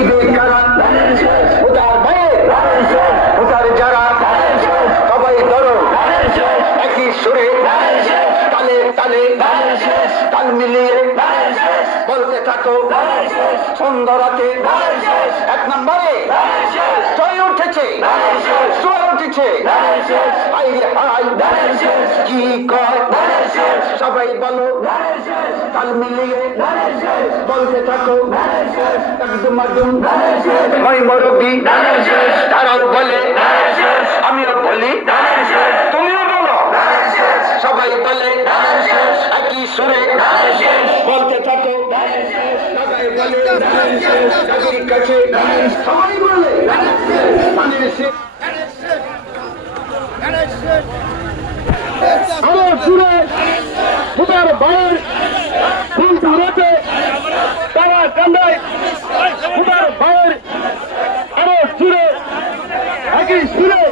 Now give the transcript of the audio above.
দিবে কারা উদার ভাই উদার যারা সবাই ধরো একই সুরে তালে তালে তাল মিলিয়ে বলতে থাকো সুন্দরাতে এক নম্বরে জয় উঠেছে জয় উঠেছে হাইরে হাই কি কয় সবাই বলো তাল মিলিয়ে বলতে থাকো একদম একদম মই মুরব্বি তারাও বলে আমিও বলি তুমিও বলো সবাই বলে একই সুরে বলতে থাকো সবাই বলে তাদের কাছে সবাই বলে মানে সে আরো সুরে তোমার ভাইয়ের ফুল ধরেছে তারা কান্দায় তোমার ভাইয়ের আরো সুরে একই সুরে